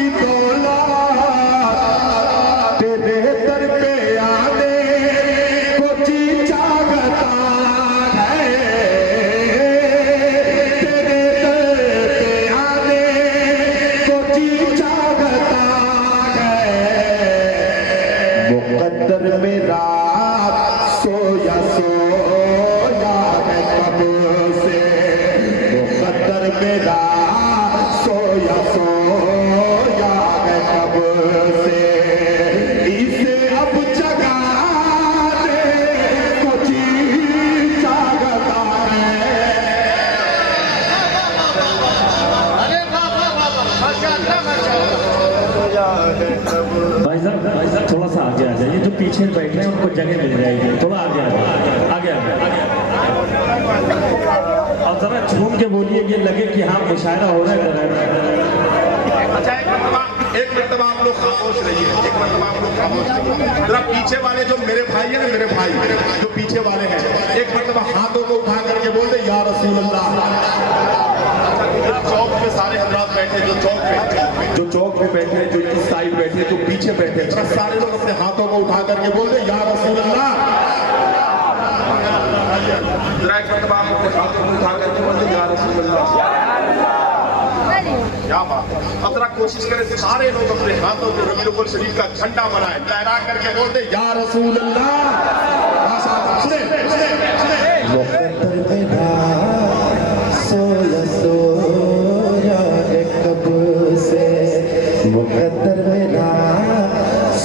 की दौलत तेरे दर पे आने को जी चाहता है, तेरे दर पे आने को जी चाहता है। मुकद्दर मेरा सोया सोया है कब से, मुकद्दर मेरा सोया सोया है कब से, इसे अब जगा दे को जी चाहता है। भाई साहब थोड़ा सा आगे आ जाइए, जो पीछे बैठे हैं उनको जगह मिल जाएगी, थोड़ा आगे आ जाइए, आगे और जरा झूम के बोलिए कि लगे कि हाँ मुशायरा हो रहा है। अच्छा एक मरतबा आप लोग खामोश रहिए, एक मरतबा आप लोग खामोश रहिए। जरा पीछे वाले जो मेरे भाई है ना, मेरे भाई जो पीछे वाले हैं, एक मरतबा हाथों को उठा करके बोल दे या रसूल अल्लाह। चौक पे सारे हजरात बैठे, जो चौक पे बैठे, जो इस साइड बैठे, जो पीछे बैठे, सारे लोग अपने हाथों को उठा करके बोल दे या रसूल अल्लाह। जरा एक मरतबा आप अपने हाथों को उठा करके बोल दे या रसूल अल्लाह। क्या बात है। अब जरा कोशिश करें सारे लोग अपने हाथों को रबीउल अव्वल शरीफ का झंडा बनाए, लहरा करके बोलते या रसूल अल्लाह। मुकद्दर मेरा सोया सोया है कब से, मुकद्दर मेरा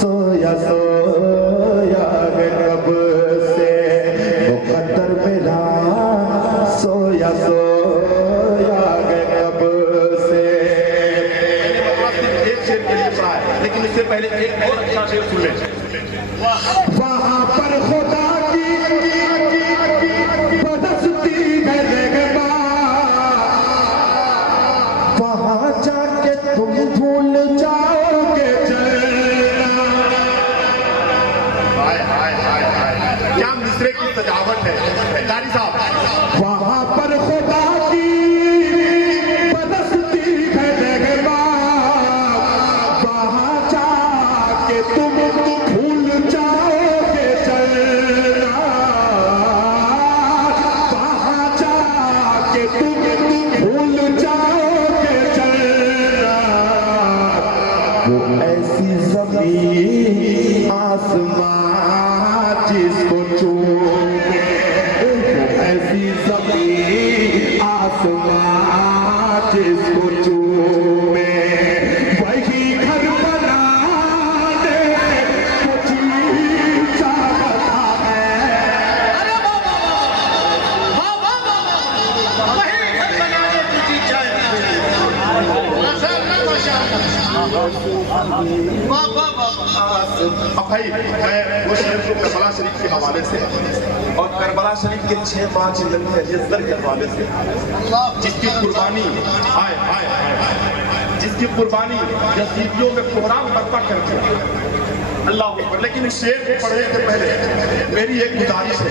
सोया सोया है कब से, मुकद्दर मेरा सोया सोया है कब से। एक शेर के लिए पढ़ा है, लेकिन इससे पहले एक और अच्छा शेर सुन लें। वहाँ पर खुदा की बरसती है रहमा, वहाँ जाके तुम भूल जाओगे जलना। हाय हाय हाय हाय, क्या मिसरे की सजावट है कारी साहब। वहाँ पर खुदा की बरसती है रहमा, वहाँ जाके तुम भूल जाओगे जलना, वहाँ जाके तुम भूल जाओगे जलना। वो ऐसी ज़मीन आसमां जिसको चूमे, वो ऐसी ज़मीन आसमां जिसको चूमे, वही घर बनाने को जी चाहता है। अब भाई मैं वो शेर को करबला शरीफ के हवाले से और करबला शरीफ के 6-5 जंग यज़्ज़र के हवाले से, जिसकी कुर्बानी हाय हाय जिसकी कुर्बानी यज़ीदियों में कोहराम बर्पा करती है, अल्लाह अकबर। लेकिन इस शेर को पढ़ने से पहले मेरी एक गुजारिश है,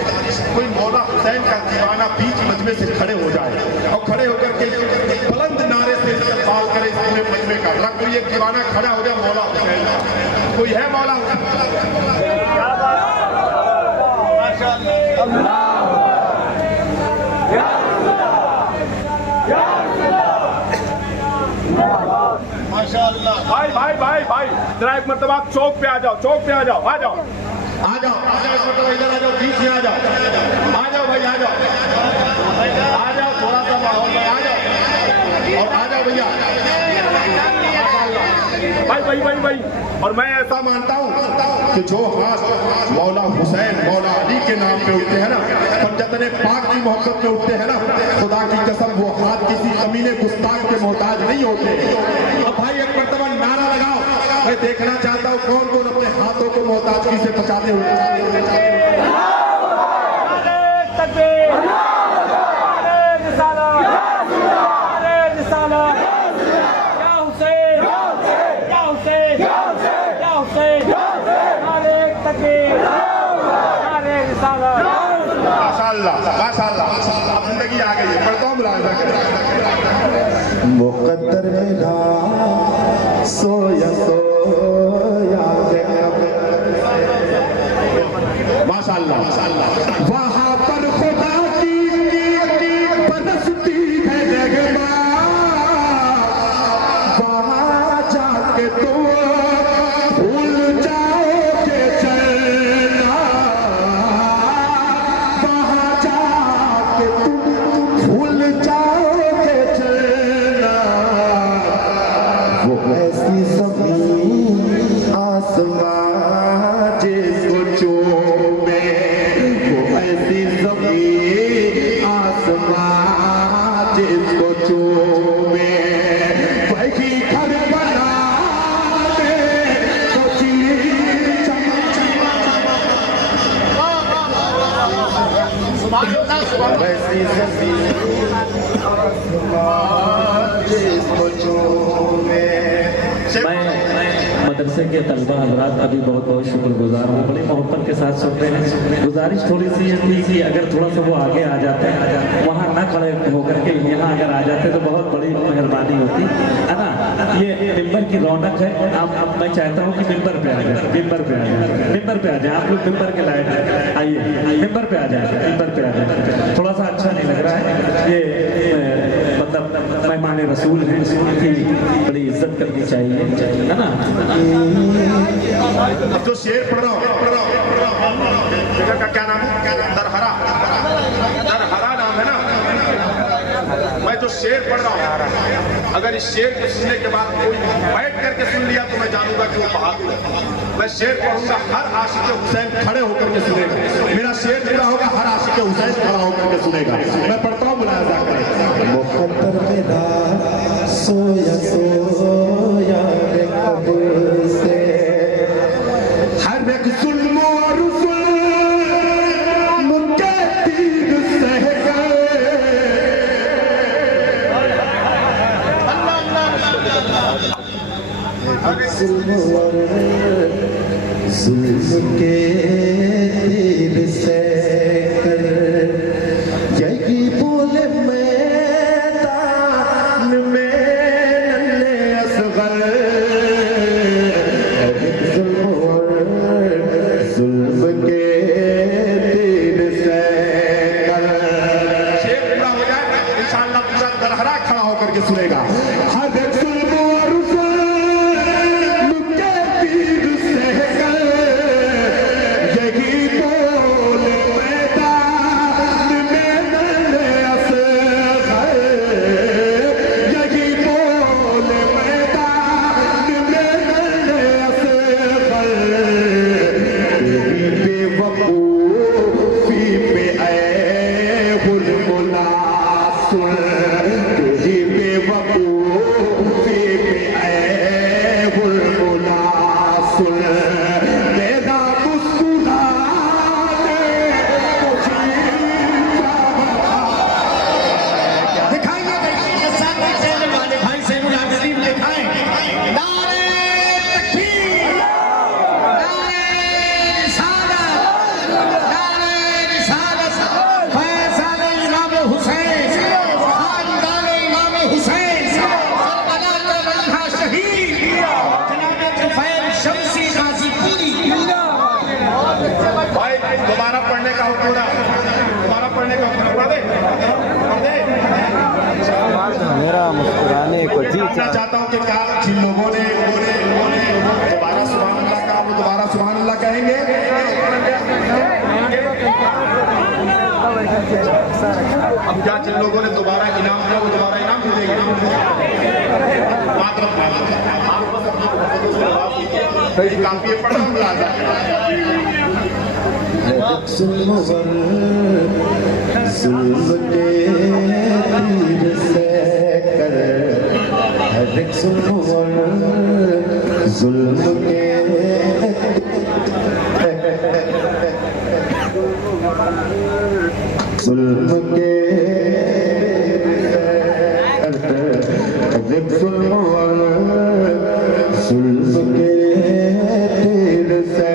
कोई मौला हुसैन का दीवाना बीच मजमे से खड़े हो जाए और खड़े होकर के बुलंद नारे से इस्तक़बाल करे इस पूरे मजमे का। अगर कोई एक दीवाना खड़ा हो जाए मौला हुसैन का, कोई है मौला हुसैन? भाई भाई भाई भाई जरा एक मरतबा चौक पे आ जाओ, चौक पे आ जाओ, आ जाओ, आ जाओ, आ जाओ, एक मरतबा इधर आ जाओ, बीच में आ जाओ, आ जाओ भाई, आ जाओ, आ जाओ, थोड़ा सा माहौल में आ जाओ और आ जाओ भैया। भाई भाई भाई भाई और मैं ऐसा मानता हूँ कि जो हाथ मौला हुसैन मौला अली के नाम पे उठते हैं ना, पंजतने पाक की मोहब्बत में उठते हैं ना, खुदा की कसम वो हाथ किसी कमीने गुस्ताख के मोहताज नहीं होते। अब भाई एक मरतबा नारा लगाओ, मैं देखना चाहता हूँ कौन कौन अपने हाथों को मोहताजगी से बचाते हुए। माशाअल्लाह जिंदगी आ गई है, पढ़ता हूँ मुलाहिजा करें। मुकद्दर मेरा सोया सोया माशाअल्लाह। वहाँ पर खुदा की बरसती है रहमा, वहाँ जाके तुम भूल जाओगे चलना, वहाँ जाके तुम भूल जाओगे चलना। वो ऐसी ज़मीन आसमां जिसको चूमे, वो ऐसी ज़मीन आसमां जिसको चूमे, वही घर बना दे तो चीज़ वैसी ज़मीन आसमां जिसको चूमे। मैं मदरसे के तलबा हजरात अभी बहुत बहुत शुक्रगुजार हूँ, बड़ी मोहब्बत के साथ सुन रहे हैं। गुजारिश थोड़ी सी ये थी कि अगर थोड़ा सा वो आगे आ जाते हैं, वहाँ ना खड़े होकर के यहाँ अगर आ जाते तो बहुत बड़ी मेहरबानी होती है ना। ये मिंबर की रौनक है। अब मैं चाहता हूँ कि मिंबर पे आ जाए, मिंबर पे आ जाए, मिंबर पे आ जाए। आप लोग मिंबर के लायक हैं, आइए मिंबर पे आ जाए, मिंबर पे आ जाए। थोड़ा सा अच्छा नहीं लग रहा है ये, मतलब मेहमान रसूल हैं, उनकी बड़ी इज्जत करनी चाहिए, है ना। अब जो शेर पढ़ रहा हूँ जगह का क्या नाम है? दरहरा, दरहरा नाम है ना। मैं जो शेर पढ़ रहा हूँ, अगर इस शेर को सुनने के बाद कोई बैठ करके सुन लिया तो मैं जानूंगा कि वो बहादुर है। मैं शेर पढ़ूंगा, हर आशिक हुसैन खड़े होकर के सुनेगा। मेरा शेर पूरा होगा, हर आशिक हुसैन खड़ा होकर के सुनेगा। मैं पढ़ता हूँ, मुलाहिजा करें। मुकद्दर मेरा सोया सोया रे कब से, हर एक जुल्म और जुल्म के तीर सह गए, जुल्म और जुल्म के तीर सह कर, यही बोले सुनेगा। हर एक जुल्म और जुल्म के तीर सह कर, यही बोल मैदान में नन्हे असग़र, यही बोल मैदान में नन्हे असग़र, तेरी बेवकूफ़ी पे ऐ हुल-मुला सुन, दोबारा पढ़ने का हुक्म, दोबारा पढ़ने का हुक्म दे। मेरा मुस्कुराने को जी मैं चाहता हूँ कि क्या जिन लोगों ने दोबारा सुभान अल्लाह कहा वो दोबारा सुभान अल्लाह कहेंगे। अब क्या जिन लोगों ने दोबारा इनाम दिया वो दोबारा इनाम भी देंगे। काफी पढ़ा मुलाजा जुल्म के तीर से कर, हर एक जुल्म के जुल्म के जुल्म के तीर से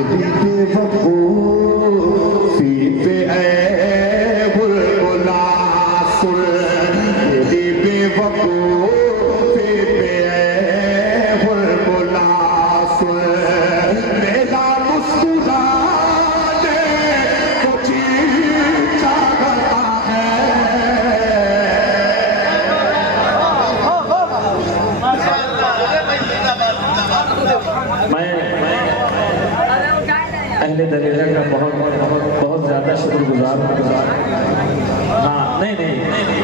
तेरी बेवकूफी पे ऐ बुलबुला सुन, तेरी बेवकूफी पे ऐ बुलबुला सुन, मेरा मुस्कुराने को जी चाहता है। मैं अहले दलेरा का बहुत ज़्यादा शुक्रगुजार हूँ। हाँ, नहीं,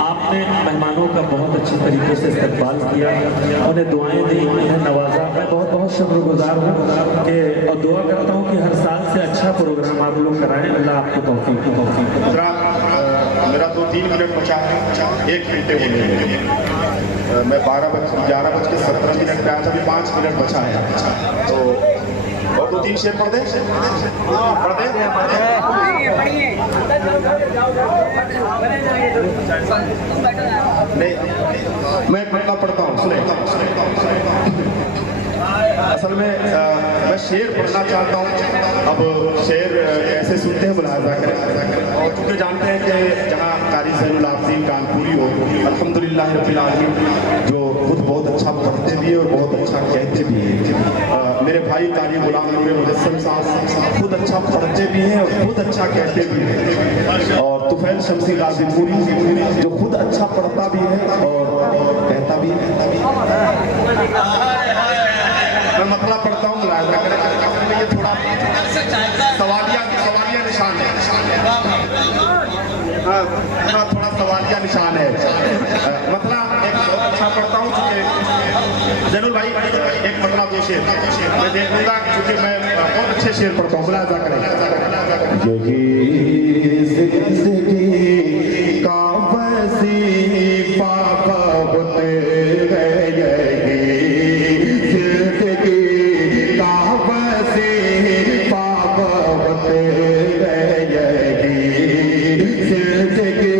आपने मेहमानों का बहुत अच्छी तरीके से इस्तकबाल किया, उन्हें दुआएं दी, उन्हें नवाजा। मैं बहुत शुक्रगुजार हूँ कि और दुआ करता हूँ कि हर साल से अच्छा प्रोग्राम आप लोग कराएं। अल्लाह आपको तौफीक दे। मेरा 2-3 मिनट बचा है, 1 घंटे होने हैं। मैं 11:17 पे आया था, अभी 5 मिनट बचा है। तो और 2-3 शेर पढ़ दे। नहीं, मैं पढ़ता हूँ, सुने। असल में मैं शेर पढ़ना चाहता हूँ। अब शेर ऐसे सुनते हैं, मुलाजा करें। और क्योंकि जानते हैं कि जहाँ कारी ज़ैनुल आबिदीन कानपुरी हो, अल्हम्दुलिल्लाह रब्बिल आलमीन, जो खुद बहुत अच्छा पढ़ते भी है और बहुत अच्छा कहते भी हैं। मेरे भाई कारी गुलाम नबी मुजस्सम साहब खुद अच्छा पढ़ते भी हैं और खुद अच्छा कहते भी हैं। और तुफैल शमसी गाजीपुरी जो खुद अच्छा पढ़ता भी है और कहता भी है। मैं मतलब पढ़ता हूँ, मुलाहिजा करें। ये थोड़ा सवालिया निशान है। हाँ, थोड़ा सवालिया निशान है। मतलब एक बहुत अच्छा पढ़ता हूँ, चूँकि ज़ैनुल भाई एक मतलब 2 शेर मैं देखूंगा, क्योंकि मैं बहुत अच्छे शेर पढ़ता हूँ। मुलाहिजा करें। यही ज़िंदगी का वज़ीफ़ा बहुत है, यही ज़िंदगी का वज़ीफ़ा बहुत है, यही ज़िंदगी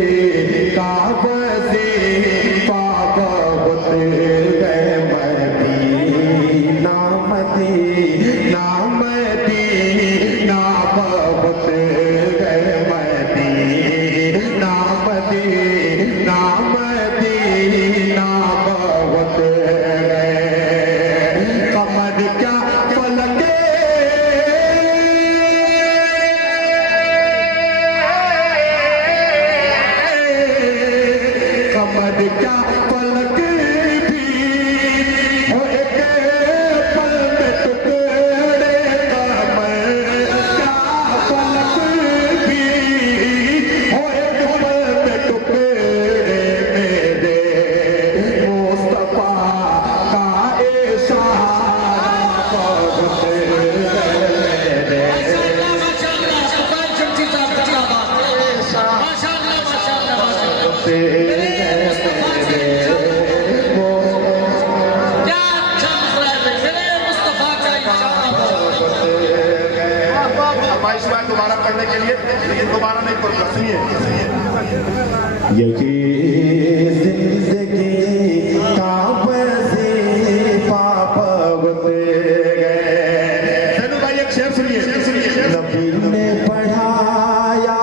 का वज़ीफ़ा बहुत है। मदीना मदीना मदीना बहुत है, मदीना मदीना मदीना बहुत है। कमर क्या पलके कमर क्या पलक भी हो, एक पल में टुकड़े। कमर क्या पलक भी हो, एक पल में टुकड़े। मेरे मुस्तफा का इशारा बहुत है। दोबारा पढ़ने के लिए, लेकिन दोबारा नहीं पढ़ सकती है। यही ज़िंदगी का वज़ीफ़ा बहुत है। ज़ैनुल भाई एक शेर सुनिए। नबी ने पढ़ाया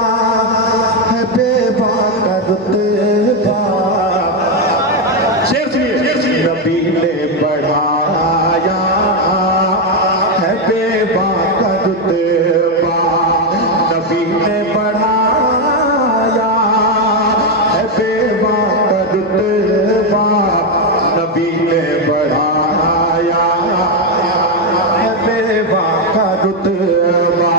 है बेवा का रुतबा। शेर सुनिए। नबी ने पढ़ाया है बेवा का रुतबा। नबी ने पढ़ाया है बेवा का रुतबा। नबी ने पढ़ाया है बेवा का रुतबा।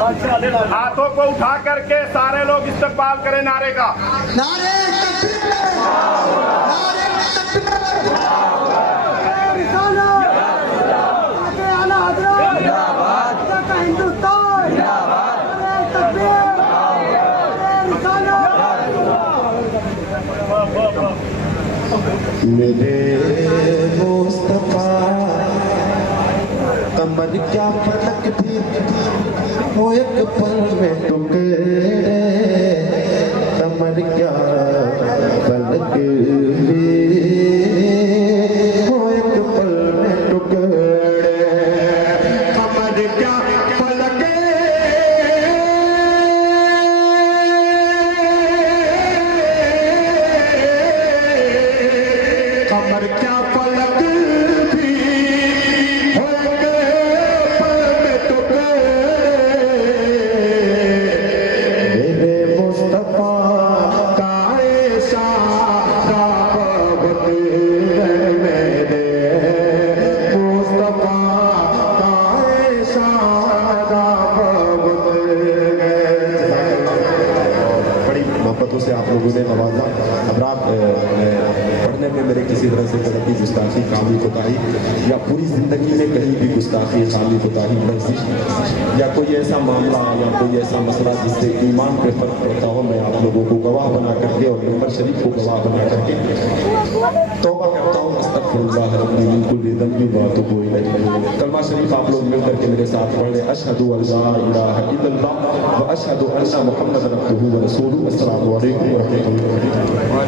हाथों को उठा करके सारे लोग इस्तकबाल करें नारे का। नारे तकबीर, नारे तकबीर, रिसालत, आगे आला हज़रत, जिंदाबाद, का हिंदुस्तान, जिंदाबाद, नारे तकबीर, रिसालत। मेरे मुस्तफा कमर क्या फलक भी हो एक पल में टुकड़े, कमर क्या फलक भी हो एक पल में टुकड़े, कमर क्या फलक कमर क्या फलक भी होंगे पल में टुकड़े, मेरे मुस्तफा का ऐसा दावत है, मेरे मुस्तफा का ऐसा दावत है। बड़ी मोहब्बतों से आप लोगों ने नवाजा। अब रात पढ़ने में मेरे किसी तरह से गलती, गुस्ताखी, कामी, कोताही या पूरी ज़िंदगी में कहीं भी गुस्ताखी, खामी, कोताही, लर्जिश या कोई ऐसा मामला या कोई ऐसा मसला जिससे ईमान पे फर्क पड़ता हो, मैं आप लोगों को गवाह बना करके और मिंबर शरीफ को गवाह बना करके तौबा करता हूँ। अस्तगफिरुल्लाह रब्बी मिन कुल्ली ज़ंबी व अतूबु इलैह। कलमा शरीफ आप लोग मिल करके मेरे साथ पढ़ लें। अशहदु अल्ला इलाहा इल्लल्लाह व अशहदु अन्ना मुहम्मदन अब्दुहु व रसूलुहु। अस्सलामु अलैकुम व रहमतुल्लाहि व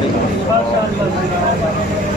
बरकातुहू।